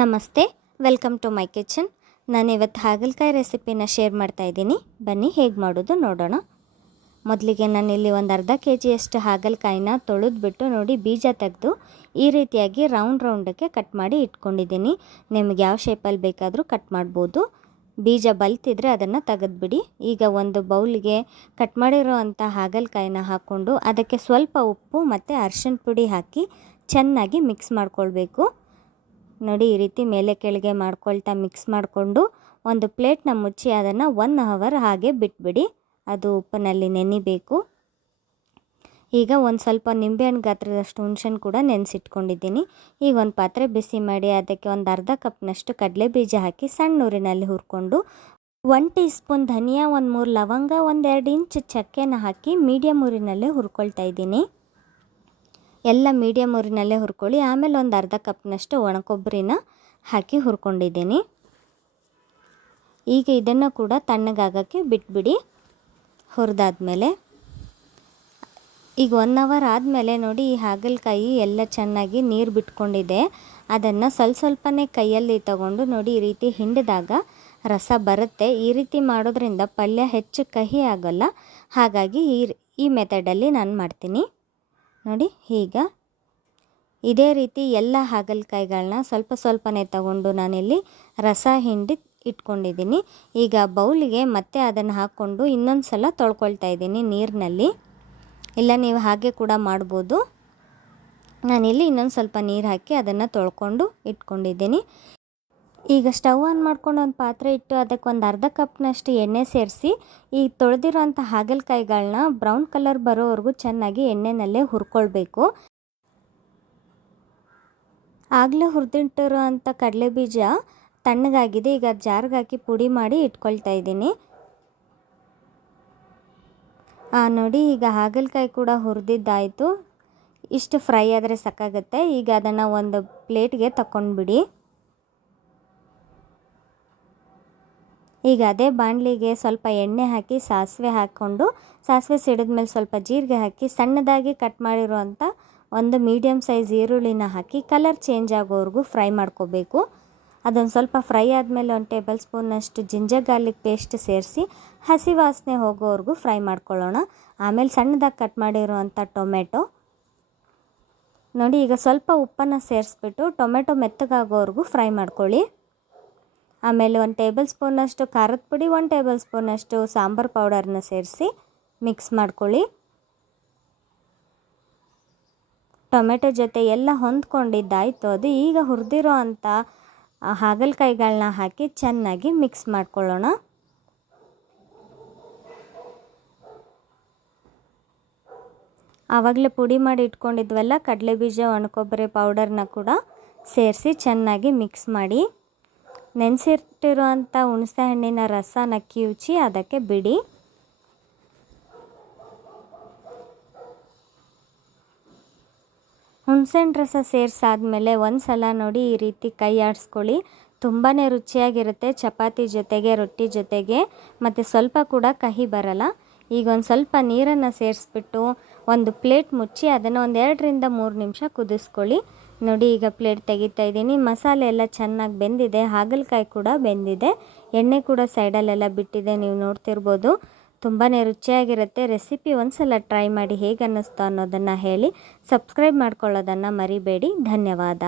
ನಮಸ್ತೆ, welcome to my kitchen. ನಾನು ಇವತ್ತು ಹಾಗಲಕಾಯಿ ರೆಸಿಪಿನ ಶೇರ್ ಮಾಡ್ತಾ ಇದ್ದೀನಿ. ಬನ್ನಿ ಹೇಗೆ ಮಾಡೋದು ನೋಡೋಣ. ಮೊದಲಿಗೆ ನಾನಿಲ್ಲಿ ಒಂದು ಅರ್ಧ ಕೆಜಿಯಷ್ಟು ಹಾಗಲಕಾಯಿನ ತೊಳೆದ್ಬಿಟ್ಟು ನೋಡಿ ಬೀಜ ತೆಗೆದು ಈ ರೀತಿಯಾಗಿ ರೌಂಡಕ್ಕೆ ಕಟ್ ಮಾಡಿ ಇಟ್ಕೊಂಡಿದ್ದೀನಿ. ನಿಮಗೆ ಯಾವ ಶೇಪಲ್ಲಿ ಬೇಕಾದರೂ ಕಟ್ ಮಾಡ್ಬೋದು. ಬೀಜ ಬಲ್ತಿದ್ರೆ ಅದನ್ನು ತೆಗೆದುಬಿಡಿ. ಈಗ ಒಂದು ಬೌಲ್ಗೆ ಕಟ್ ಮಾಡಿರೋ ಅಂಥ ಹಾಗಲಕಾಯಿನ ಹಾಕ್ಕೊಂಡು ಅದಕ್ಕೆ ಸ್ವಲ್ಪ ಉಪ್ಪು ಮತ್ತು ಅರಿಶಿನ ಪುಡಿ ಹಾಕಿ ಚೆನ್ನಾಗಿ ಮಿಕ್ಸ್ ಮಾಡ್ಕೊಳ್ಬೇಕು. ನೋಡಿ, ಈ ರೀತಿ ಮೇಲೆ ಕೆಳಗೆ ಮಾಡ್ಕೊಳ್ತಾ ಮಿಕ್ಸ್ ಮಾಡಿಕೊಂಡು ಒಂದು ಪ್ಲೇಟ್ನ ಮುಚ್ಚಿ ಅದನ್ನು 1 ಅವರ್ ಹಾಗೆ ಬಿಟ್ಬಿಡಿ. ಅದು ಉಪ್ಪಿನಲ್ಲಿ ನೆನಿಬೇಕು. ಈಗ ಒಂದು ಸ್ವಲ್ಪ ನಿಂಬೆಹಣ್ಣು ಗಾತ್ರದಷ್ಟು ಹುಣಸೆಹಣ್ಣು ಕೂಡ ನೆನೆಸಿಟ್ಕೊಂಡಿದ್ದೀನಿ. ಈಗ ಒಂದು ಪಾತ್ರೆ ಬಿಸಿ ಮಾಡಿ ಅದಕ್ಕೆ ಒಂದು ಅರ್ಧ ಕಪ್ನಷ್ಟು ಕಡಲೆ ಬೀಜ ಹಾಕಿ ಸಣ್ಣ ಊರಿನಲ್ಲಿ ಹುರ್ಕೊಂಡು 1 ಟೀ ಸ್ಪೂನ್ ಧನಿಯಾ, 1 3 ಲವಂಗ, 1-2 ಇಂಚ್ ಚಕ್ಕೆನ ಹಾಕಿ ಮೀಡಿಯಮ್ ಊರಿನಲ್ಲೇ ಹುರ್ಕೊಳ್ತಾ ಇದ್ದೀನಿ. ಎಲ್ಲ ಮೀಡಿಯಮ್ ಊರಿನಲ್ಲೇ ಹುರ್ಕೊಳ್ಳಿ. ಆಮೇಲೆ ಒಂದು ಅರ್ಧ ಕಪ್ನಷ್ಟು ಒಣಕೊಬ್ಬರಿನ ಹಾಕಿ ಹುರ್ಕೊಂಡಿದ್ದೀನಿ. ಈಗ ಇದನ್ನು ಕೂಡ ತಣ್ಣಗಾಗೋಕ್ಕೆ ಬಿಟ್ಬಿಡಿ. ಹುರಿದಾದ್ಮೇಲೆ ಈಗ 1 ಅವರ್ ಆದಮೇಲೆ ನೋಡಿ, ಈ ಹಾಗಲಕಾಯಿ ಎಲ್ಲ ಚೆನ್ನಾಗಿ ನೀರು ಬಿಟ್ಕೊಂಡಿದೆ. ಅದನ್ನು ಸ್ವಲ್ಪನೇ ಕೈಯಲ್ಲಿ ತಗೊಂಡು ನೋಡಿ ಈ ರೀತಿ ಹಿಂಡಿದಾಗ ರಸ ಬರುತ್ತೆ. ಈ ರೀತಿ ಮಾಡೋದ್ರಿಂದ ಪಲ್ಯ ಹೆಚ್ಚು ಕಹಿ ಆಗೋಲ್ಲ. ಹಾಗಾಗಿ ಈ ಮೆಥಡಲ್ಲಿ ನಾನು ಮಾಡ್ತೀನಿ. ನೋಡಿ, ಈಗ ಇದೇ ರೀತಿ ಎಲ್ಲ ಹಾಗಲಕಾಯಿಗಳನ್ನ ಸ್ವಲ್ಪನೇ ತಗೊಂಡು ನಾನಿಲ್ಲಿ ರಸ ಹಿಂಡಿ ಇಟ್ಕೊಂಡಿದ್ದೀನಿ. ಈಗ ಬೌಲಿಗೆ ಮತ್ತೆ ಅದನ್ನು ಹಾಕ್ಕೊಂಡು ಇನ್ನೊಂದು ಸಲ ತೊಳ್ಕೊಳ್ತಾ ಇದ್ದೀನಿ ನೀರಿನಲ್ಲಿ. ಇಲ್ಲ ನೀವು ಹಾಗೆ ಕೂಡ ಮಾಡ್ಬೋದು. ನಾನಿಲ್ಲಿ ಇನ್ನೊಂದು ಸ್ವಲ್ಪ ನೀರು ಹಾಕಿ ಅದನ್ನು ತೊಳ್ಕೊಂಡು ಇಟ್ಕೊಂಡಿದ್ದೀನಿ. ಈಗ ಸ್ಟವ್ ಆನ್ ಮಾಡ್ಕೊಂಡು ಒಂದು ಪಾತ್ರೆ ಇಟ್ಟು ಅದಕ್ಕೆ ಒಂದು ಅರ್ಧ ಕಪ್ನಷ್ಟು ಎಣ್ಣೆ ಸೇರಿಸಿ ಈ ತೊಳೆದಿರೋಂಥ ಹಾಗಲಕಾಯಿಗಳನ್ನ ಬ್ರೌನ್ ಕಲರ್ ಬರೋವರೆಗೂ ಚೆನ್ನಾಗಿ ಎಣ್ಣೆನಲ್ಲೇ ಹುರ್ಕೊಳ್ಬೇಕು. ಆಗಲೇ ಹುರಿದಿಟ್ಟಿರೋ ಅಂಥ ಕಡಲೆ ಬೀಜ ತಣ್ಣಗಾಗಿದೆ. ಈಗ ಜಾರ್ಗೆ ಹಾಕಿ ಪುಡಿ ಮಾಡಿ ಇಟ್ಕೊಳ್ತಾ ಇದ್ದೀನಿ. ನೋಡಿ, ಈಗ ಹಾಗಲಕಾಯಿ ಕೂಡ ಹುರಿದಿದ್ದಾಯಿತು. ಇಷ್ಟು ಫ್ರೈ ಆದರೆ ಸಾಕಾಗುತ್ತೆ. ಈಗ ಅದನ್ನು ಒಂದು ಪ್ಲೇಟ್ಗೆ ತಗೊಂಡ್ಬಿಡಿ. ಈಗ ಅದೇ ಬಾಣಲಿಗೆ ಸ್ವಲ್ಪ ಎಣ್ಣೆ ಹಾಕಿ ಸಾಸಿವೆ ಹಾಕ್ಕೊಂಡು ಸಾಸಿವೆ ಸಿಡಿದ್ಮೇಲೆ ಸ್ವಲ್ಪ ಜೀರಿಗೆ ಹಾಕಿ ಸಣ್ಣದಾಗಿ ಕಟ್ ಮಾಡಿರುವಂಥ ಒಂದು ಮೀಡಿಯಮ್ ಸೈಜ್ ಈರುಳ್ಳಿನ ಹಾಕಿ ಕಲರ್ ಚೇಂಜ್ ಆಗೋವರೆಗೂ ಫ್ರೈ ಮಾಡ್ಕೋಬೇಕು. ಅದೊಂದು ಸ್ವಲ್ಪ ಫ್ರೈ ಆದಮೇಲೆ 1 ಟೇಬಲ್ ಸ್ಪೂನಷ್ಟು ಜಿಂಜರ್ ಗಾರ್ಲಿಕ್ ಪೇಸ್ಟ್ ಸೇರಿಸಿ ಹಸಿ ವಾಸನೆ ಹೋಗೋವರೆಗೂ ಫ್ರೈ ಮಾಡ್ಕೊಳ್ಳೋಣ. ಆಮೇಲೆ ಸಣ್ಣದಾಗಿ ಕಟ್ ಮಾಡಿರುವಂಥ ಟೊಮೆಟೊ ನೋಡಿ, ಈಗ ಸ್ವಲ್ಪ ಉಪ್ಪನ್ನು ಸೇರಿಸ್ಬಿಟ್ಟು ಟೊಮೆಟೊ ಮೆತ್ತಗಾಗೋವರೆಗೂ ಫ್ರೈ ಮಾಡ್ಕೊಳ್ಳಿ. ಆಮೇಲೆ 1 ಟೇಬಲ್ ಸ್ಪೂನಷ್ಟು ಖಾರದ ಪುಡಿ, 1 ಟೇಬಲ್ ಸ್ಪೂನಷ್ಟು ಸಾಂಬಾರು ಪೌಡರ್ನ ಸೇರಿಸಿ ಮಿಕ್ಸ್ ಮಾಡ್ಕೊಳ್ಳಿ. ಟೊಮೆಟೊ ಜೊತೆ ಎಲ್ಲ ಹೊಂದ್ಕೊಂಡಿದ್ದಾಯಿತು. ಅದು ಈಗ ಹುರಿದಿರೋ ಅಂಥ ಹಾಗಲಕಾಯಿಗಳನ್ನ ಹಾಕಿ ಚೆನ್ನಾಗಿ ಮಿಕ್ಸ್ ಮಾಡ್ಕೊಳ್ಳೋಣ. ಆವಾಗಲೇ ಪುಡಿ ಮಾಡಿ ಇಟ್ಕೊಂಡಿದ್ವಲ್ಲ ಕಡಲೆ ಬೀಜ, ಒಣಕೊಬ್ಬರಿ ಪೌಡರ್ನ ಕೂಡ ಸೇರಿಸಿ ಚೆನ್ನಾಗಿ ಮಿಕ್ಸ್ ಮಾಡಿ ನೆನೆಸಿಟ್ಟಿರುವಂಥ ಹುಣಸೆ ಹಣ್ಣಿನ ರಸನ ಕಿವುಚಿ ಅದಕ್ಕೆ ಬಿಡಿ. ಹುಣಸೆಹಣ್ಣು ರಸ ಸೇರಿಸಾದ್ಮೇಲೆ ಒಂದು ಸಲ ನೋಡಿ ಈ ರೀತಿ ಕೈ ಆಡಿಸ್ಕೊಳ್ಳಿ. ತುಂಬಾ ರುಚಿಯಾಗಿರುತ್ತೆ. ಚಪಾತಿ ಜೊತೆಗೆ, ರೊಟ್ಟಿ ಜೊತೆಗೆ, ಮತ್ತು ಸ್ವಲ್ಪ ಕೂಡ ಕಹಿ ಬರಲ್ಲ. ಈಗ ಒಂದು ಸ್ವಲ್ಪ ನೀರನ್ನು ಸೇರಿಸ್ಬಿಟ್ಟು ಒಂದು ಪ್ಲೇಟ್ ಮುಚ್ಚಿ ಅದನ್ನು ಒಂದು 2ರಿಂದ 3 ನಿಮಿಷ ಕುದಿಸ್ಕೊಳ್ಳಿ. ನೋಡಿ, ಈಗ ಪ್ಲೇಟ್ ತೆಗಿತಾ ಇದ್ದೀನಿ. ಮಸಾಲೆ ಎಲ್ಲ ಚೆನ್ನಾಗಿ ಬೆಂದಿದೆ, ಹಾಗಲಕಾಯಿ ಕೂಡ ಬೆಂದಿದೆ, ಎಣ್ಣೆ ಕೂಡ ಸೈಡಲ್ಲೆಲ್ಲ ಬಿಟ್ಟಿದೆ. ನೀವು ನೋಡ್ತಿರ್ಬೋದು. ತುಂಬಾ ರುಚಿಯಾಗಿರುತ್ತೆ. ರೆಸಿಪಿ ಒಂದು ಸಲ ಟ್ರೈ ಮಾಡಿ ಹೇಗೆ ಅನ್ನಿಸ್ತು ಅನ್ನೋದನ್ನು ಹೇಳಿ. ಸಬ್ಸ್ಕ್ರೈಬ್ ಮಾಡ್ಕೊಳ್ಳೋದನ್ನು ಮರಿಬೇಡಿ. ಧನ್ಯವಾದ.